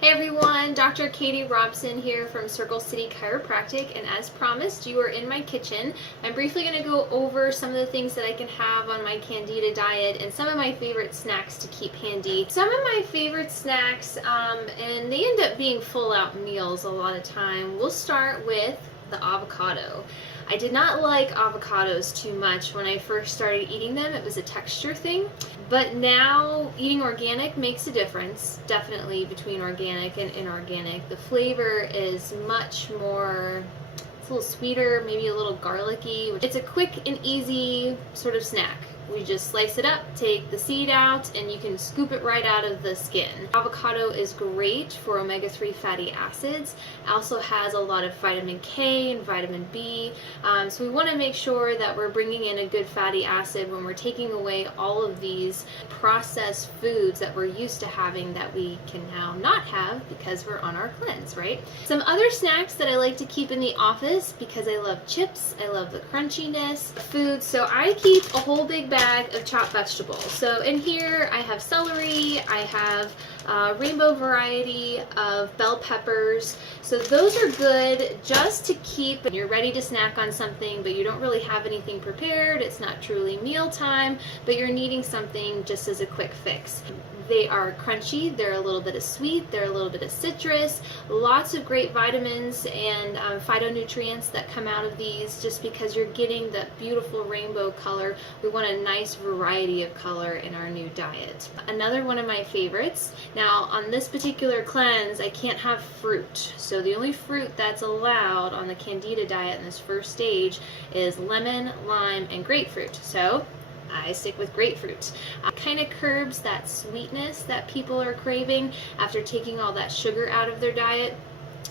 Hey everyone, Dr. Katie Robson here from Circle City Chiropractic, and as promised, you are in my kitchen. I'm briefly going to go over some of the things that I can have on my Candida diet and some of my favorite snacks to keep handy. Some of my favorite snacks, and they end up being full-out meals a lot of time. We'll start with the avocado. I did not like avocados too much when I first started eating them. It was a texture thing. But now eating organic makes a difference, definitely, between organic and inorganic. The flavor is much more, it's a little sweeter, maybe a little garlicky. It's a quick and easy sort of snack. We just slice it up, take the seed out, and you can scoop it right out of the skin. Avocado is great for omega-3 fatty acids. It also has a lot of vitamin K and vitamin B. So we want to make sure that we're bringing in a good fatty acid when we're taking away all of these processed foods that we're used to having that we can now not have because we're on our cleanse, right? Some other snacks that I like to keep in the office because I love chips, I love the crunchiness of food. So I keep a whole big bag of chopped vegetables. So in here I have celery, I have a rainbow variety of bell peppers. So those are good just to keep when you're ready to snack on something but you don't really have anything prepared. It's not truly mealtime, but you're needing something just as a quick fix. They are crunchy, they're a little bit of sweet, they're a little bit of citrus, lots of great vitamins and phytonutrients that come out of these just because you're getting that beautiful rainbow color. We want a nice variety of color in our new diet. Another one of my favorites, now on this particular cleanse I can't have fruit, so the only fruit that's allowed on the Candida diet in this first stage is lemon, lime, and grapefruit. So I stick with grapefruit. It kind of curbs that sweetness that people are craving after taking all that sugar out of their diet.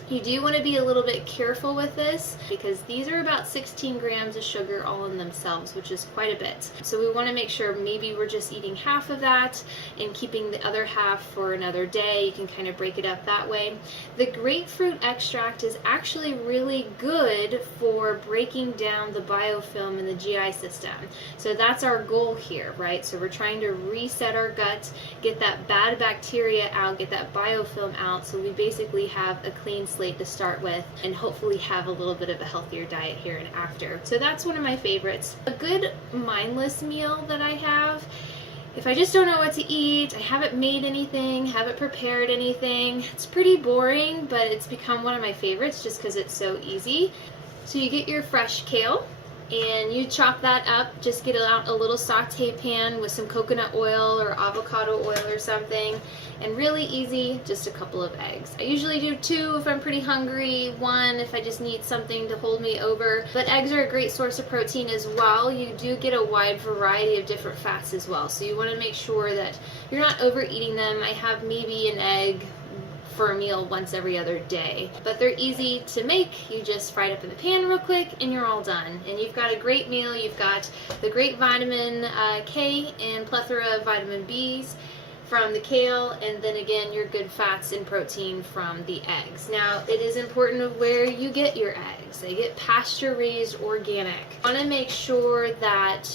You do want to be a little bit careful with this because these are about 16 grams of sugar all in themselves, which is quite a bit. So we want to make sure maybe we're just eating half of that and keeping the other half for another day. You can kind of break it up that way. The grapefruit extract is actually really good for breaking down the biofilm in the GI system. So that's our goal here, right? So we're trying to reset our gut, get that bad bacteria out, get that biofilm out, so we basically have a clean slate to start with and hopefully have a little bit of a healthier diet here and after. So that's one of my favorites. A good mindless meal that I have, if I just don't know what to eat, I haven't made anything, haven't prepared anything, it's pretty boring, but it's become one of my favorites just because it's so easy. So you get your fresh kale and you chop that up, just get out a little saute pan with some coconut oil or avocado oil or something, and really easy, just a couple of eggs. I usually do 2 if I'm pretty hungry, 1 if I just need something to hold me over, but eggs are a great source of protein as well. You do get a wide variety of different fats as well, so you want to make sure that you're not overeating them. I have maybe an egg for a meal once every other day, but they're easy to make. You just fry it up in the pan real quick and you're all done, and you've got a great meal. You've got the great vitamin K and plethora of vitamin B's from the kale, and then again your good fats and protein from the eggs. Now it is important of where you get your eggs. They get pasture raised organic. You want to make sure that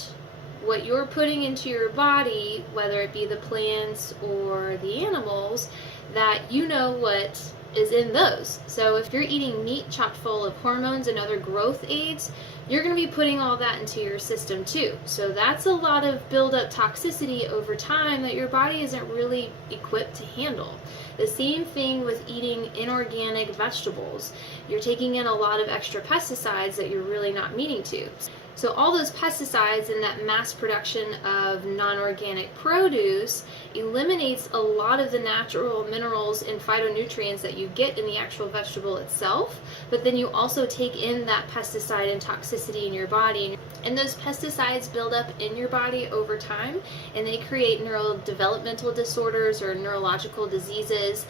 what you're putting into your body, whether it be the plants or the animals, that you know what is in those. So if you're eating meat chock full of hormones and other growth aids, you're going to be putting all that into your system too. So that's a lot of build-up toxicity over time that your body isn't really equipped to handle. The same thing with eating inorganic vegetables. You're taking in a lot of extra pesticides that you're really not needing to. So all those pesticides and that mass production of non-organic produce eliminates a lot of the natural minerals and phytonutrients that you get in the actual vegetable itself, but then you also take in that pesticide and toxicity in your body. And those pesticides build up in your body over time, and they create neurodevelopmental disorders or neurological diseases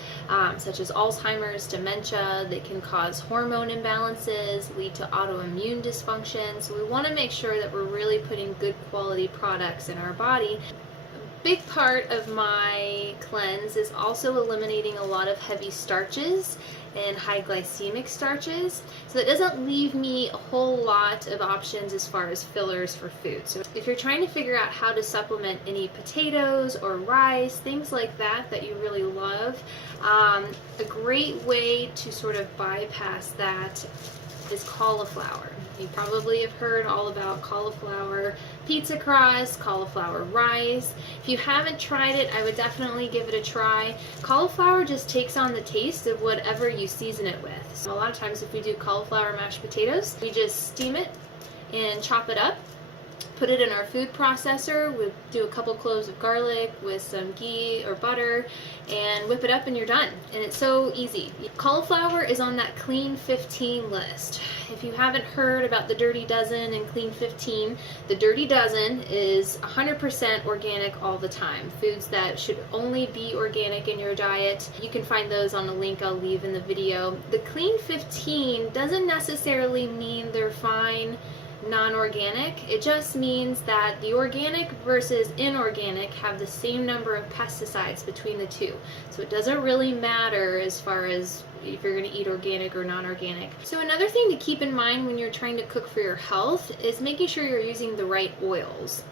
such as Alzheimer's, dementia. They can cause hormone imbalances, lead to autoimmune dysfunction. So we want to make sure that we're really putting good quality products in our body. big part of my cleanse is also eliminating a lot of heavy starches and high glycemic starches. So that doesn't leave me a whole lot of options as far as fillers for food. So if you're trying to figure out how to supplement any potatoes or rice, things like that that you really love, a great way to sort of bypass that is cauliflower. You probably have heard all about cauliflower pizza crust, cauliflower rice. If you haven't tried it, I would definitely give it a try. Cauliflower just takes on the taste of whatever you season it with. So a lot of times if we do cauliflower mashed potatoes, we just steam it and chop it up, put it in our food processor, we do a couple cloves of garlic with some ghee or butter, and whip it up and you're done. And it's so easy. Cauliflower is on that Clean 15 list. If you haven't heard about the Dirty Dozen and Clean 15, the Dirty Dozen is 100% organic all the time. Foods that should only be organic in your diet. You can find those on a link I'll leave in the video. The Clean 15 doesn't necessarily mean they're fine non-organic. It just means that the organic versus inorganic have the same number of pesticides between the two. So it doesn't really matter as far as if you're going to eat organic or non-organic. So another thing to keep in mind when you're trying to cook for your health is making sure you're using the right oils.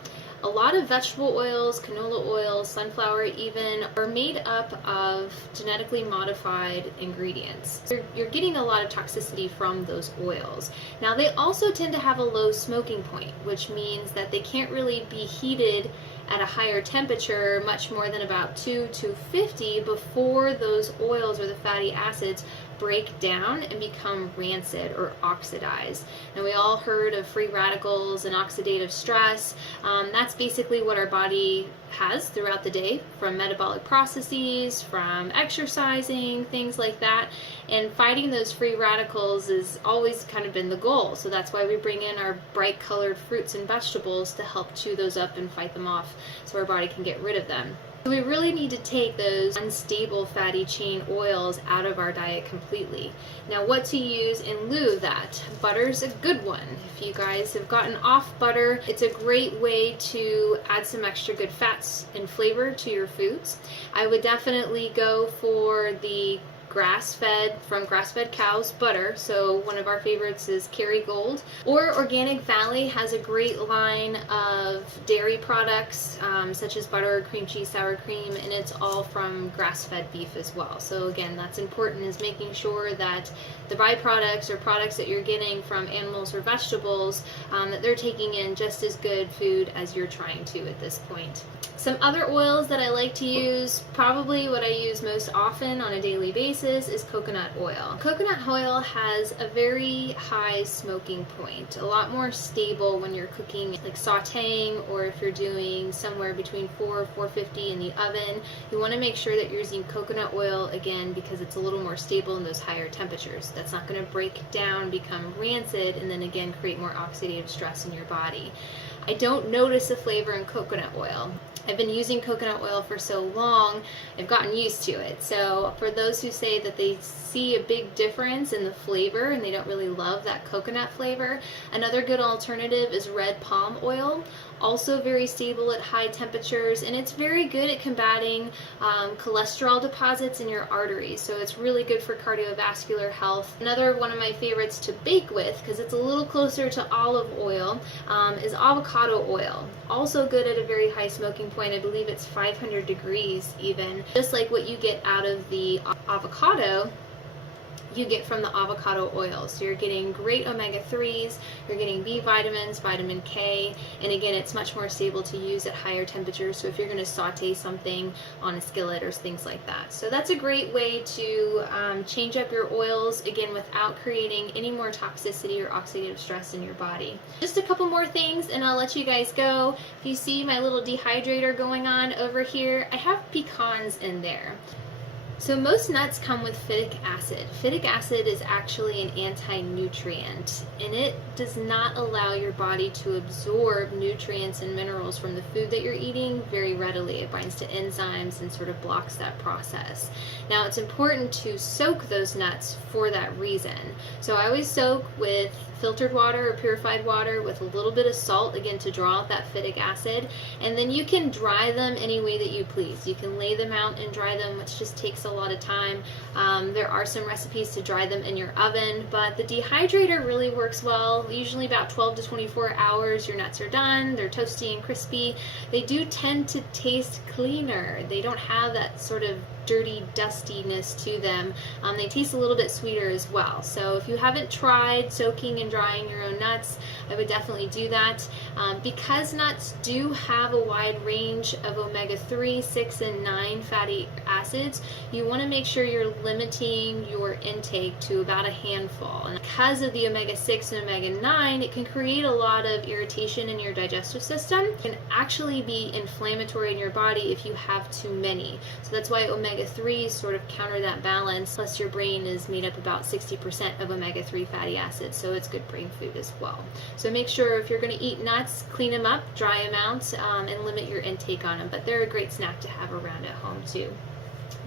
A lot of vegetable oils, canola oil, sunflower even, are made up of genetically modified ingredients. So you're getting a lot of toxicity from those oils. Now they also tend to have a low smoking point, which means that they can't really be heated at a higher temperature, much more than about 250, before those oils or the fatty acids break down and become rancid or oxidized. And we all heard of free radicals and oxidative stress. That's basically what our body has throughout the day, from metabolic processes, from exercising, things like that. And fighting those free radicals has always kind of been the goal. So that's why we bring in our bright colored fruits and vegetables to help chew those up and fight them off so our body can get rid of them. So we really need to take those unstable fatty chain oils out of our diet completely. Now what to use in lieu of that? Butter's a good one. If you guys have gotten off butter, it's a great way to add some extra good fats and flavor to your foods. I would definitely go for the from grass-fed cows butter. So one of our favorites is Kerrygold. Or Organic Valley has a great line of dairy products such as butter, cream cheese, sour cream, and it's all from grass-fed beef as well. So again, that's important, is making sure that the byproducts or products that you're getting from animals or vegetables, that they're taking in just as good food as you're trying to at this point. Some other oils that I like to use, probably what I use most often on a daily basis, is coconut oil. Coconut oil has a very high smoking point, a lot more stable when you're cooking, like sauteing, or if you're doing somewhere between 450 in the oven. You want to make sure that you're using coconut oil, again, because it's a little more stable in those higher temperatures. That's not going to break down, become rancid, and then again create more oxidative stress in your body. I don't notice a flavor in coconut oil. I've been using coconut oil for so long, I've gotten used to it. So for those who say that they see a big difference in the flavor and they don't really love that coconut flavor, another good alternative is red palm oil. Also very stable at high temperatures, and it's very good at combating cholesterol deposits in your arteries. So it's really good for cardiovascular health. Another one of my favorites to bake with, because it's a little closer to olive oil, is avocado oil. Also good at a very high smoking point. I believe it's 500 degrees even. Just like what you get out of the avocado, you get from the avocado oil. So you're getting great omega-3s, you're getting B vitamins, vitamin K, and again, it's much more stable to use at higher temperatures. So if you're going to saute something on a skillet or things like that. So that's a great way to change up your oils, again, without creating any more toxicity or oxidative stress in your body. Just a couple more things and I'll let you guys go. If you see my little dehydrator going on over here, I have pecans in there. So most nuts come with phytic acid. Phytic acid is actually an anti-nutrient, and it does not allow your body to absorb nutrients and minerals from the food that you're eating very readily. It binds to enzymes and sort of blocks that process. Now it's important to soak those nuts for that reason. So I always soak with filtered water or purified water with a little bit of salt, again, to draw out that phytic acid. And then you can dry them any way that you please. You can lay them out and dry them, which just takes a lot of time. There are some recipes to dry them in your oven, but the dehydrator really works well. Usually about 12 to 24 hours, your nuts are done. They're toasty and crispy. They do tend to taste cleaner. They don't have that sort of dirty dustiness to them. They taste a little bit sweeter as well. So if you haven't tried soaking and drying your own nuts, I would definitely do that. Because nuts do have a wide range of omega-3, 6, and 9 fatty acids, you want to make sure you're limiting your intake to about a handful. And because of the omega-6 and omega-9, it can create a lot of irritation in your digestive system. It can actually be inflammatory in your body if you have too many. So that's why omega-3s sort of counter that balance. Plus your brain is made up about 60% of omega-3 fatty acids, so it's good brain food as well. So make sure if you're going to eat nuts, clean them up, dry them out, and limit your intake on them. But they're a great snack to have around at home too.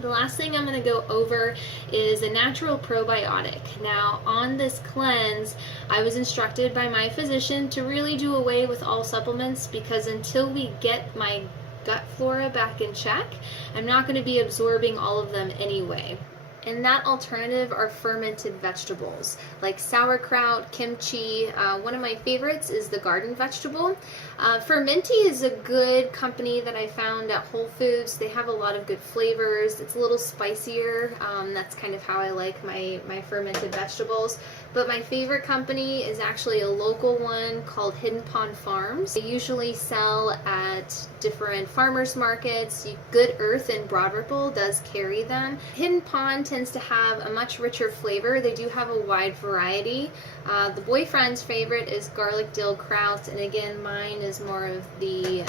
The last thing I'm going to go over is a natural probiotic. Now, on this cleanse, I was instructed by my physician to really do away with all supplements, because until we get my gut flora back in check, I'm not going to be absorbing all of them anyway. And that alternative are fermented vegetables like sauerkraut, kimchi. One of my favorites is the garden vegetable. Fermenti is a good company that I found at Whole Foods. They have a lot of good flavors. It's a little spicier. That's kind of how I like my fermented vegetables. But my favorite company is actually a local one called Hidden Pond Farms. They usually sell at different farmers markets. Good Earth in Broad Ripple does carry them. Hidden Pond tends to have a much richer flavor. They do have a wide variety. The boyfriend's favorite is garlic dill kraut, and again, mine is more of the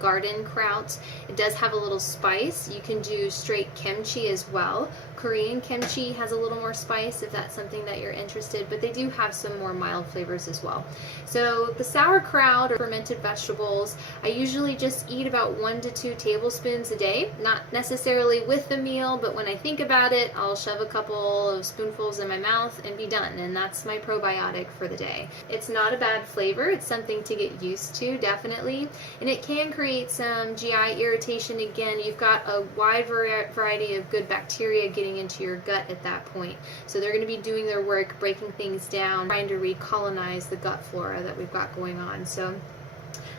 garden kraut. It does have a little spice. You can do straight kimchi as well. Korean kimchi has a little more spice if that's something that you're interested, but they do have some more mild flavors as well. So the sauerkraut or fermented vegetables, I usually just eat about 1 to 2 tablespoons a day, not necessarily with the meal, but when I think about it, I'll shove a couple of spoonfuls in my mouth and be done, and that's my probiotic for the day. It's not a bad flavor. It's something to get used to, definitely, and it can create some GI irritation. Again, you've got a wide variety of good bacteria getting into your gut at that point, so they're going to be doing their work, breaking things down, trying to re-colonize the gut flora that we've got going on. So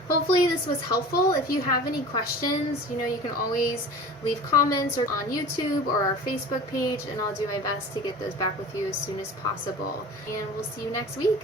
hopefully this was helpful. If you have any questions, you can always leave comments or on YouTube or our Facebook page, and I'll do my best to get those back with you as soon as possible. And we'll see you next week.